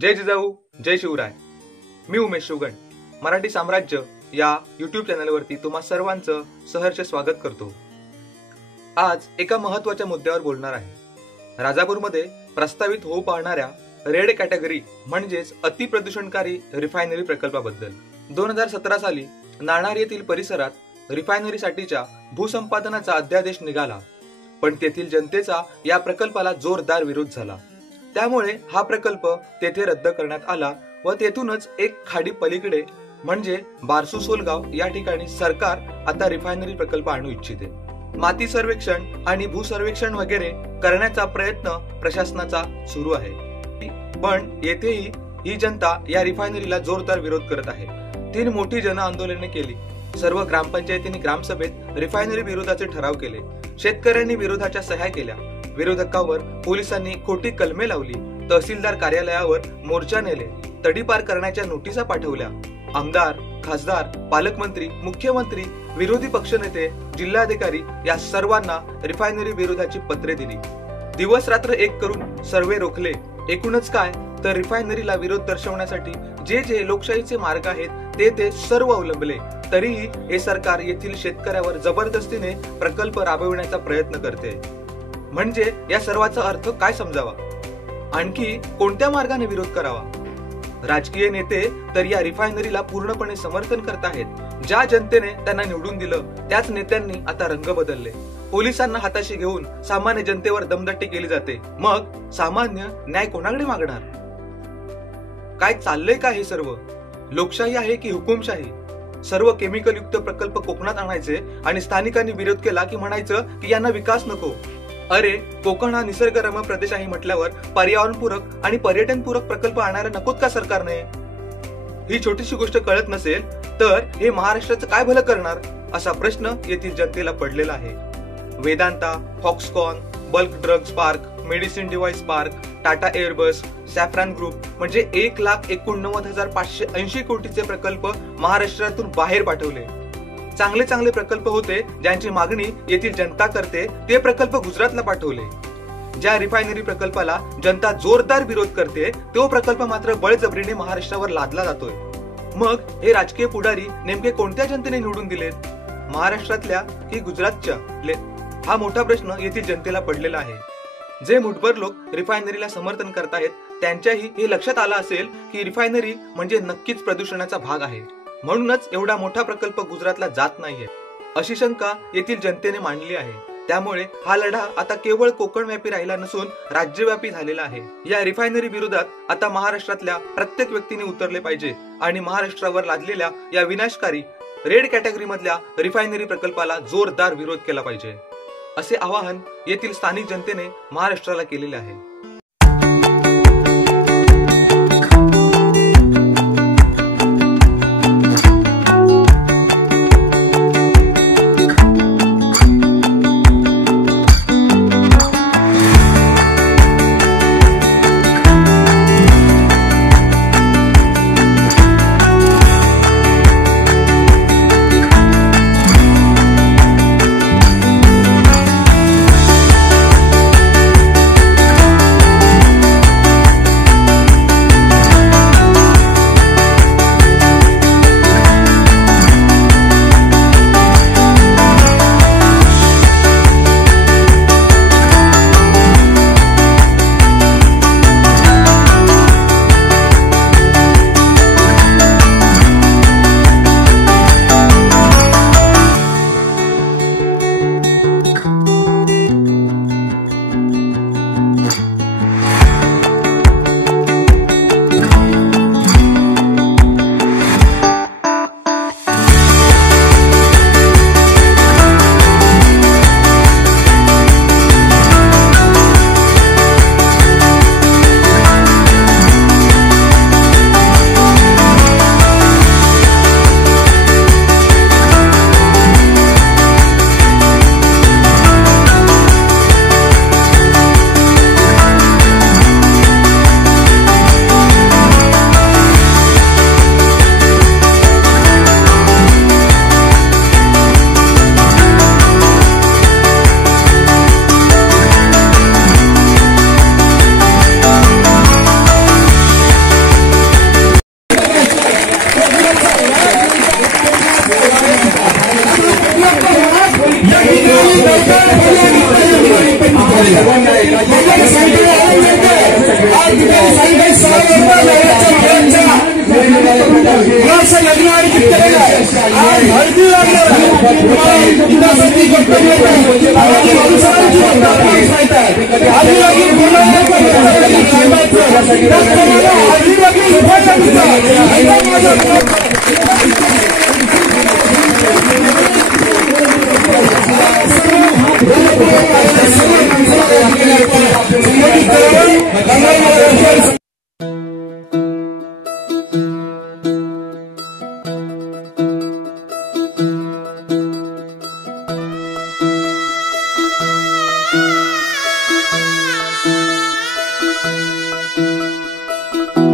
जय जिजाऊ जय शिवराय। मी उमेश शिवगण मराठी साम्राज्य या यूट्यूब चॅनलवरती तुम्हा सर्वांचं सहर्ष स्वागत करतो। आज एका महत्त्वाच्या मुद्द्यावर बोलणार आहे। राजापूरमध्ये प्रस्तावित होऊ पाहणाऱ्या रेड कॅटेगरी म्हणजेच अतिप्रदूषणकारी रिफायनरी प्रकल्पाबद्दल। 2017 साली नाणार येथील परिसरात रिफायनरीसाठीच्या भूसंपादनाचा अध्यादेश निघाला, पण तेथील जनतेचा या प्रकल्पाला जोरदार विरोध झाला। त्यामुळे हा प्रकल्प तेथे रद्द करण्यात आला व तेथूनच एक खाडी पलीकडे म्हणजे बारसू सोलगाव या ठिकाणी सरकार आता रिफायनरी प्रकल्प आणू इच्छिते। माती सर्वेक्षण आणि भूसर्वेक्षण वगैरे करण्याचा प्रयत्न प्रशासनाचा सुरू आहे, पण येथेही ही जनता या रिफायनरीला जोरदार विरोध करत आहे। 3 मोठी जन आंदोलने केली, सर्व ग्रामपंचायतींनी ग्रामसभेत रिफायनरी विरोधाचे ठराव केले, शेतकऱ्यांनी विरोधाच्या सह्या केल्या, विरोधकांवर पोलिसांनी खोटी कलमे लावली, तहसीलदार कार्यालयावर मोर्चा नेले, तडीपार करण्याच्या नोटिसा पाठवल्या, आमदार, खासदार, पालकमंत्री, मुख्यमंत्री, विरोधी पक्षनेते, जिल्हाधिकारी या सर्वांना रिफायनरी विरोधाची पत्रे दिली। दिवस रात्र एक करून सर्वे रोखले। एकूणच काय तर रिफायनरीला विरोध दर्शवण्यासाठी जे लोकशाहीचे मार्ग आहेत ते सर्व अवलंबले, तरीही हे सरकार येथील शेतकऱ्यावर जबरदस्तीने प्रकल्प राबविण्याचा प्रयत्न करते। म्हणजे या सर्वाचा अर्थ काय समजावा? आणखी कोणत्या मार्गाने विरोध करावा? राजकीय नेते तर या रिफायनरीला पूर्णपणे समर्थन करत आहेत। ज्या जनतेने त्यांना निवडून दिलं त्याच नेत्यांनी आता रंग बदलले। पोलिसांना हाताशी घेऊन सामान्य जनतेवर दमदाटी केली जाते। मग सामान्य न्याय कोणाकडे मागणार? काय चाललंय का हे सर्व? लोकशाही आहे की हुकुमशाही? सर्व केमिकल युक्त प्रकल्प कोकणात आणायचे आणि स्थानिकांनी विरोध केला की म्हणायचं की यांना विकास नको। अरे, कोकण हा निसर्गरम्य प्रदेश आहे म्हटल्यावर पर्यावरणपूरक आणि पर्यटनपूरक प्रकल्प आणायला नकोत का सरकारने? ही छोटीशी गोष्ट कळत नसेल तर हे महाराष्ट्राचं काय भलं करणार असा प्रश्न येथील जनतेला पडलेला आहे। Vedanta, Foxconn, bulk drugs park, medicine device park, Tata Airbus, saffron group म्हणजे 1,89,580 कोटीचे प्रकल्प महाराष्ट्रातून बाहेर पाठवले। चांगले प्रकल्प होते ज्यांची मागणी येथील जनता करते ते प्रकल्प गुजरातला पाठवले। ज्या रिफायनरी प्रकल्पाला जनता जोरदार विरोध करते तो प्रकल्प मात्र बळजबरीने महाराष्ट्रावर लादला जातोय। मग हे राजकीय पुढारी नेमके कोणत्या जनतेने निवडून दिलेत? महाराष्ट्रातल्या की गुजरातच्या? हा मोठा प्रश्न येथील जनतेला पडलेला आहे। जे मुठभर लोक रिफायनरीला समर्थन करतायत त्यांच्याही हे लक्षात आलं असेल की रिफायनरी म्हणजे नक्कीच प्रदूषणाचा भाग आहे, म्हणूनच एवढा मोठा प्रकल्प गुजरातला जात नाहीये अशी शंका येथील जनतेने मांडली आहे। त्यामुळे हा लढा आता केवळ कोकणव्यापी राहिला नसून राज्यव्यापी झालेला आहे। या रिफायनरी विरोधात आता महाराष्ट्रातल्या प्रत्येक व्यक्तीने उतरले पाहिजे आणि महाराष्ट्रावर लादलेल्या या विनाशकारी रेड कॅटेगरी मधल्या रिफायनरी प्रकल्पाला जोरदार विरोध केला पाहिजे असे आवाहन येथील स्थानिक जनतेने महाराष्ट्राला केलेले आहे।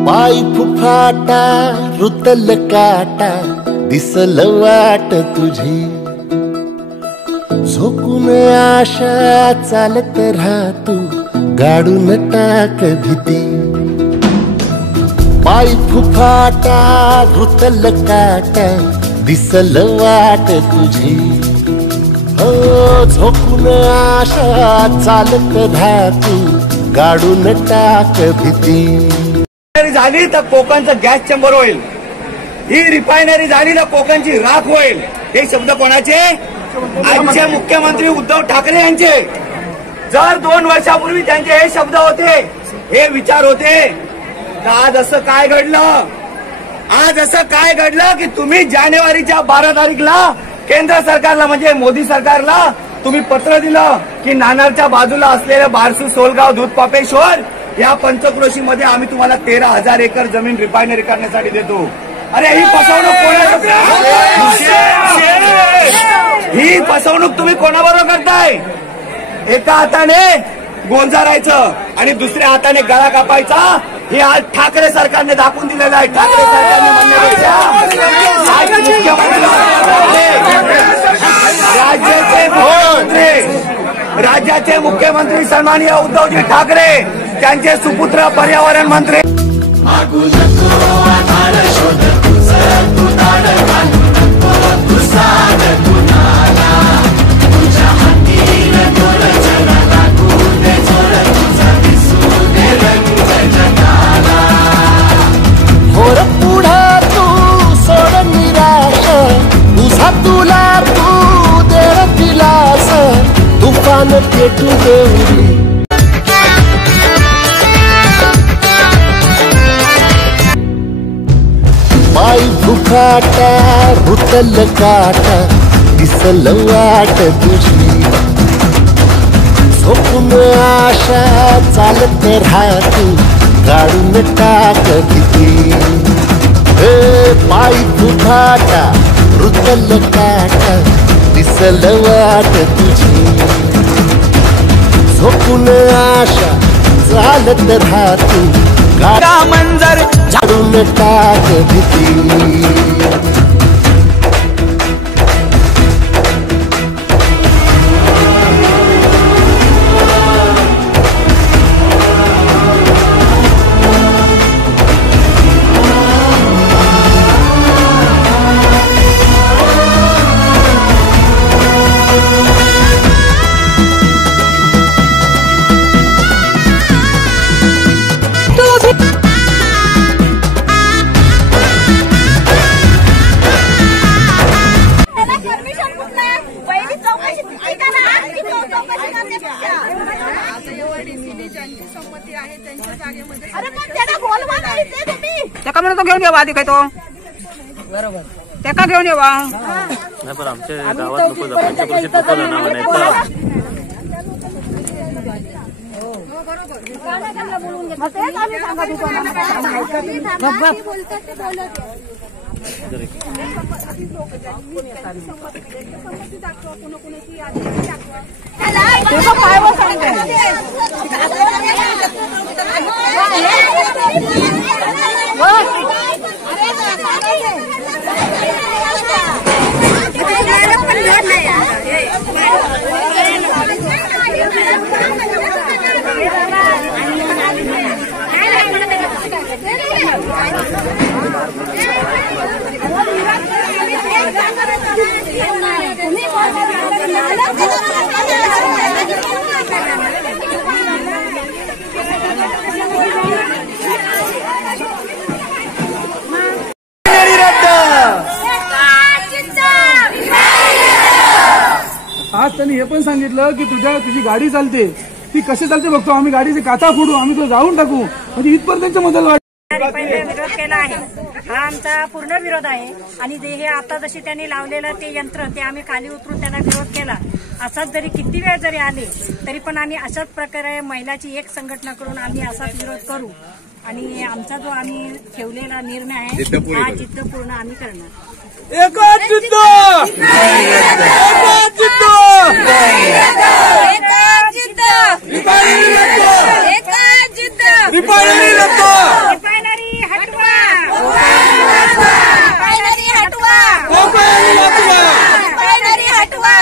पाय फुफाटा रुतल काटा दिसल वाट तुझी झोकून आशा चालत राहतू गाडून टाक भीती पाय फुफाटा रुतल काटा दिसल वाट तुझी हो झोकून आशा चालत राहतू गाडून टाक भीती झाली तर कोकणचं गॅस चेंबर होईल, ही रिफायनरी झाली तर कोकणची राख होईल. हे शब्द कोणाचे? आजचे मुख्यमंत्री उद्धव ठाकरे यांचे. जर 2 वर्षापूर्वी त्यांचे हे शब्द होते, हे विचार होते, तर आज असं काय घडलं? आज असं काय घडलं की तुम्ही जानेवारीच्या 12 तारीखला केंद्र सरकारला म्हणजे मोदी सरकारला तुम्ही पत्र दिलं की नानारच्या बाजूला असलेलं बारसू, सोलगाव, दूधपापेश्वर या पंचक्रोशीमध्ये आम्ही तुम्हाला 13,000 एकर जमीन रिफायनरी करण्यासाठी देतो. अरे ही फसवणूक ही फसवणूक तुम्ही कोणाबरोबर करताय? एका हाताने गोंजारायचं आणि दुसऱ्या हाताने गळा कापायचा. हे आज ठाकरे सरकारने दाखवून दिलेलं आहे. ठाकरे सरकारने म्हणण्यापेक्षा आज राज्याचे मुख्यमंत्री सन्माननीय उद्धवजी ठाकरे त्यांचे सुपुत्र पर्यावरण मंत्री होर पुढा तू सोड निराश तुझा तुला तू देर दिलास तुफान पेटू देऊ पाय फुफाटा रुतल काटा दिसल वाट तुझी झोपून आशा चालत राहतू गाडून टाक भीती पाय फुफाटा रुतल काटा दिसल वाट तुझी झोपून आशा चालत राहतू गाडा मंजर झाडून टाक भीती तो घेऊन येवा आधी काय तो बरोबर त्या घेऊन येवा नाही पण आमच्या गावात नको पंचक्रोशीत नको जाणार म्हणायचं हे पण सांगितलं की तुझी गाडी चालते ती कशी चालते बघतो आम्ही, गाडीचे काचा फोडू, आम्ही तो जाळून टाकू, म्हणजे इथपर्यंत त्यांचं मदत वाटत. विरोध केला आहे, हा आमचा पूर्ण विरोध आहे. आणि जे हे आता जशी त्यांनी लावलेलं ते यंत्र ते आम्ही खाली उतरून त्यांना विरोध केला. असाच जरी किती वेळ जरी आले तरी पण आम्ही अशाच प्रकारे महिलाची एक संघटना करून आम्ही असाच विरोध करू. आणि आमचा जो आम्ही ठेवलेला निर्णय आहे हा जिद्द पूर्ण आम्ही करणार. एकच जिद्द, एकच जिद्द, एकच जिद्द, रिफायनरी रद्द, एकच जिद्द, रिफायनरी रद्द, रिफायनरी हटवा, रिफायनरी हटवा, रिफायनरी हटवा,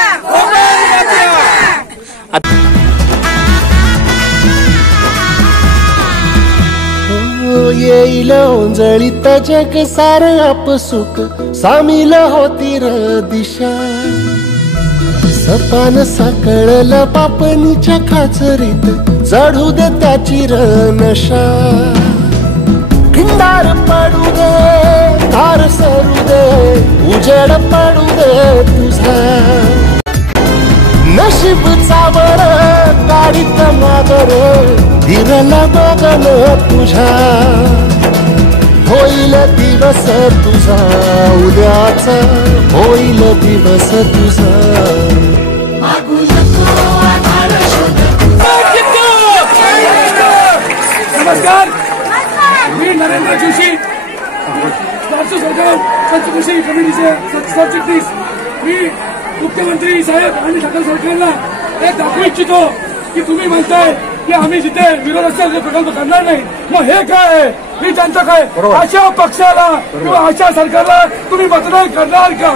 येईल ओंजळीत जग सार आपसुक सामील होती र दिशा. सपान साकळल पापणीच्या खाचरीत चढू दे त्याची र नशा. खिंडार पडू दे, धार सरू दे, उजेड पडू दे तुझा. नशीब चावर गाडीत मागर धीरला बघन तुझ्या. होईल दिवस तुझा उद्याचा, होईल दिवस तुझा. नमस्कार, मी नरेंद्र जोशी, राज्य सरकार पंचकृषी कमिटीचे सरचिटणीस. मी मुख्यमंत्री साहेब आणि ठाकरे सरकारला हे दाखवू इच्छितो की तुम्ही म्हणताय की आम्ही जिथे विरोध असेल ते प्रकल्प करणार नाही, मग हे काय आहे? मी त्यांचं काय अशा पक्षाला किंवा अशा सरकारला तुम्ही मतदान करणार का?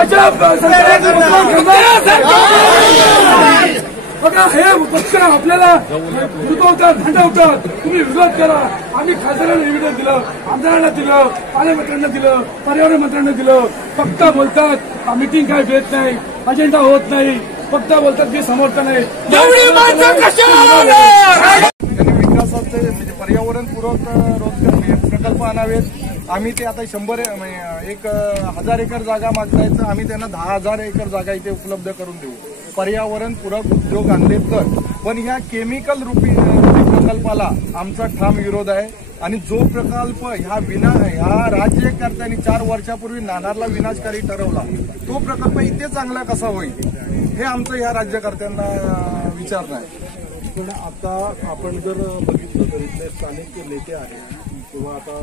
अशा सरकारला मतदान करणार? बघा, हे पक्ष आपल्याला लुटवतात, भांडवतात. तुम्ही विरोध करा. आम्ही खासदारांना निवेदन दिलं, आमदारांना दिलं, पालकमंत्र्यांना दिलं, पर्यावरण मंत्र्यांना दिलं. फक्त बोलतात मीटिंग काय घेत नाही, अजेंडा होत नाही, फक्त बोलतात की समर्थ नाही. त्यांनी विकासाचे म्हणजे पर्यावरणपूरक रोजगार प्रकल्प आणावेत. आम्ही ते आता 1,000 एकर जागा मागतायत, आम्ही त्यांना 10,000 एकर जागा इथे उपलब्ध करून देऊ. पर्यावरणपूरक उद्योग आणले तर. पण ह्या केमिकल रूपी प्रकल्पाला आमचा ठाम विरोध आहे. आणि जो प्रकल्प ह्या राज्यकर्त्यांनी 4 वर्षापूर्वी नाणारला विनाशकारी ठरवला, तो प्रकल्प इथे चांगला कसा होईल हे आमचं ह्या राज्यकर्त्यांना विचारणं आहे. पण आता आपण जर बघितलं तर इथले स्थानिक नेते आहेत किंवा आता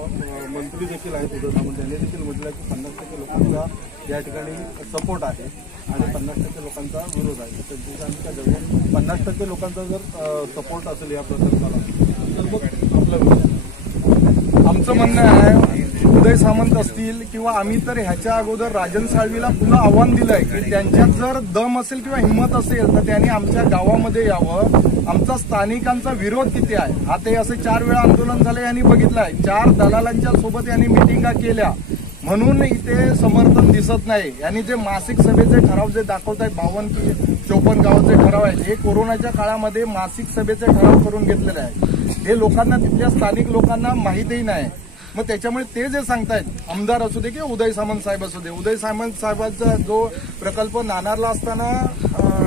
मंत्री देखील आहेत उदयनराजे, त्यांनी देखील म्हटलं की 50% लोकांचा या ठिकाणी सपोर्ट आहे आणि 50% लोकांचा विरोध आहे. त्यांच्या जवळ 50% लोकांचा जर सपोर्ट असेल या प्रकल्पाला तर मग आपलं आमचं म्हणणं आहे, उदय सामंत असतील किंवा आम्ही तर ह्याच्या अगोदर राजन साळवीला पुन्हा आव्हान दिलंय की त्यांच्यात जर दम असेल किंवा हिंमत असेल तर त्यांनी आमच्या गावामध्ये यावं. आमचा स्थानिकांचा विरोध किती आहे आता हे असे 4 वेळा आंदोलन झाले यांनी बघितलंय. 4 दलालांच्या सोबत यांनी मिटिंगा केल्या म्हणून इथे समर्थन दिसत नाही. यांनी जे मासिक सभेचे ठराव जे दाखवत आहेत 52 की 54 गावाचे ठराव आहेत, हे कोरोनाच्या काळामध्ये मासिक सभेचे ठराव करून घेतलेले आहेत. हे लोकांना, तिथल्या स्थानिक लोकांना माहितीही नाही. मग त्याच्यामुळे ते जे सांगतायत, आमदार असू दे किंवा उदय सामंत साहेब असू दे, उदय सामंत साहेबांचा जो प्रकल्प नाणारला असताना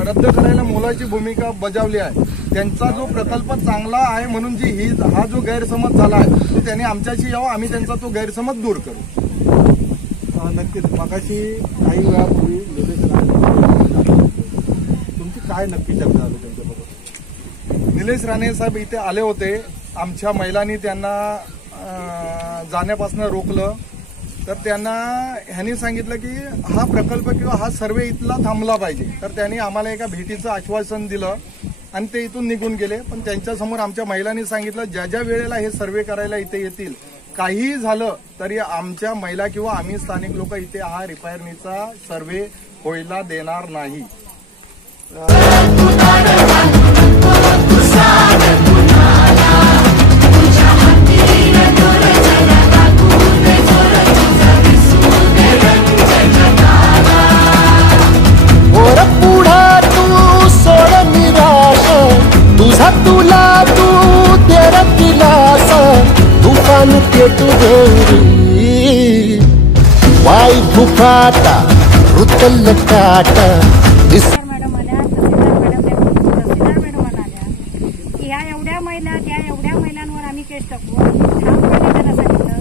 रद्द करायला मोलाची भूमिका बजावली आहे, त्यांचा जो प्रकल्प चांगला आहे म्हणून हा जो गैरसमज झाला आहे तो त्यांनी आमच्याशी यावं, आम्ही त्यांचा तो गैरसमज दूर करू. नक्कीच. मागाशी काही वेळापूर्वी तुमची काय नक्की चर्चा झाली त्यांच्याबरोबर? निलेश राणे साहेब इथे आले होते. आमच्या महिलांनी त्यांना जाण्यापासून रोखलं. तर त्यांना ह्यांनी सांगितलं की हा प्रकल्प किंवा हा सर्वे इथला थांबला पाहिजे. तर त्यांनी आम्हाला एका भेटीचं आश्वासन दिलं आणि ते इथून निघून गेले. पण त्यांच्यासमोर आमच्या महिलांनी सांगितलं ज्या ज्या वेळेला हे सर्वे करायला इथे येतील, काहीही झालं तरी आमच्या महिला किंवा आम्ही स्थानिक लोक इथे हा रिफायनरीचा सर्वे व्हायला देणार नाही. पुढा तू सोड निराश, तुझा तुला तू तेर दिलास, तुफान पेटू देरी वाई फुफाटा उचल काटा मॅडम आल्या, तहसीलदार मॅडम आल्या की ह्या एवढ्या महिला त्या एवढ्या महिलांवर आम्ही केस टाकू. ठामपणे त्यांना सांगितलं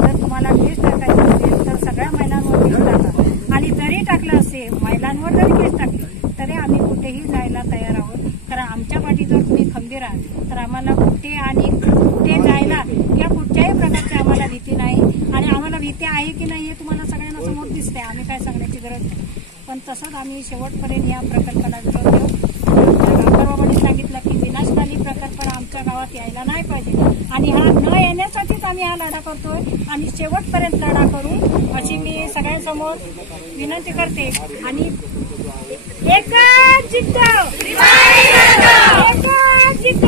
जर तुम्हाला केस टाकायची असेल तर सगळ्या महिलांवर केस टाका आणि जरी टाकलं असेल महिलांवर जरी केस टाकली तरी आम्ही कुठेही जायला तयार आहोत. कारण आमच्या पाठी जर तुम्ही खंबीर आहात तर आम्हाला कुठे आणि कुठे जायला या कुठच्याही प्रकारची आम्हाला भीती नाही. आणि आम्हाला भीती आहे की नाही हे तुम्हाला सगळ्यांना समोर दिसते. आम्ही काय सांगण्याची गरज नाही. पण तसंच आम्ही शेवटपर्यंत या प्रकल्पाला विरोध देऊ. गावकऱ्यांनी सांगितलं की विनाशकाली प्रकल्प आमच्या गावात यायला नाही पाहिजे आणि हा न येण्यासाठीच आम्ही हा लढा करतोय आणि शेवटपर्यंत लढा करू अशी मी सगळ्यांसमोर विनंती करते. आणि एकच जिद्द, एकच जिद्द,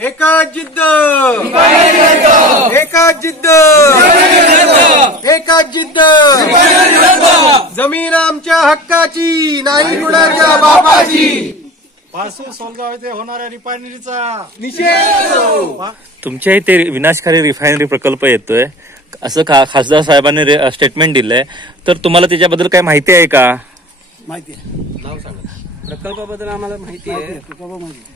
एकच जिद्द, एकच जिद्द, एकच जिद्द. जमीन आमच्या हक्काची नाही कुणाच्या बापाची. बारसू सोलगाव येथे होणाऱ्या रिफायनरीचा निषेध. तुमच्या इथे विनाशकारी रिफायनरी प्रकल्प येतोय असं खासदार साहेबांनी स्टेटमेंट दिलंय, तर तुम्हाला त्याच्याबद्दल काय माहिती आहे का? माहिती आहे, नाव सांगा. प्रकल्पाबद्दल आम्हाला माहिती आहे,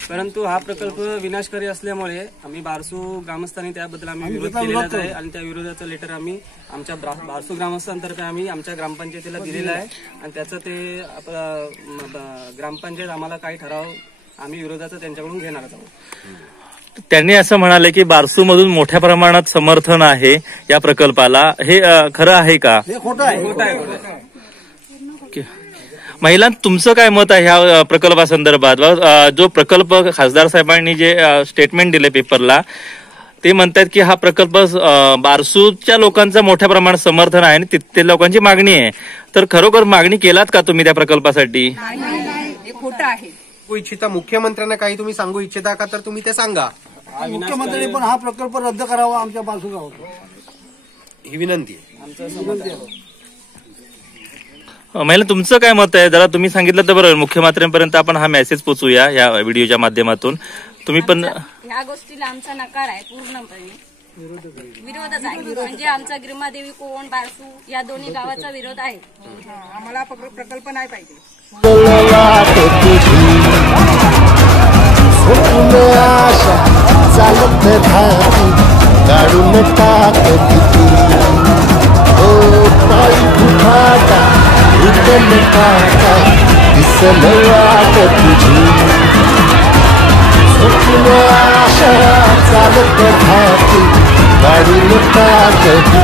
परंतु हा प्रकल्प विनाशकारी असल्यामुळे आम्ही बारसू ग्रामस्थांनी त्याबद्दल आम्ही विरोध केलेला आहे आणि त्या विरोधाचं लेटर आम्ही आमच्या बारसू ग्रामस्थांतर्फे आम्ही आमच्या ग्रामपंचायतीला दिलेलं आहे आणि त्याचं ते ग्रामपंचायत आम्हाला काही ठराव आम्ही विरोधाचं त्यांच्याकडून घेणार आहोत. त्यांनी असं म्हणाले की बारसू मधून मोठ्या प्रमाणात समर्थन आहे या प्रकल्पाला. हे खरं आहे का? हे खोटं आहे. खोटं आहे. महिला, तुमचं काय मत आहे ह्या प्रकल्पासंदर्भात? जो प्रकल्प खासदार साहेबांनी जे स्टेटमेंट दिले पेपरला, ते म्हणतात की हा प्रकल्प बारसूच्या लोकांचं मोठ्या प्रमाणात समर्थन आहे आणि तिथे लोकांची मागणी आहे. तर खरोखर मागणी केलात का तुम्ही त्या प्रकल्पासाठी? हे खोटं आहे. इच्छिता मुख्यमंत्र्यांना काही तुम्ही सांगू इच्छिता का? तर तुम्ही ते सांगा. मुख्यमंत्र्यांनी पण हा प्रकल्प रद्द करावा आमच्या बारसू गावात, ही विनंती आहे. महिला, तुमचं काय मत आहे? जरा तुम्ही सांगितलं तर बरोबर. मुख्यमंत्र्यांपर्यंत आपण हा मेसेज पोचवूया या व्हिडिओच्या माध्यमातून. तुम्ही पण ह्या गोष्टीला आमचा नकार आहे, पूर्णपणे विरोधच आहे. म्हणजे आमचा गिरमादेवी कोण बारसू या दोन्ही गावाचा विरोध आहे. आम्हाला प्रकल्प नाही पाहिजे. आशा चालत धाती काढून टाकती पायी कुठाटा उचल टाका दिसल वाट तुझी. स्वप्न आशा चालत धाती काढून टाकती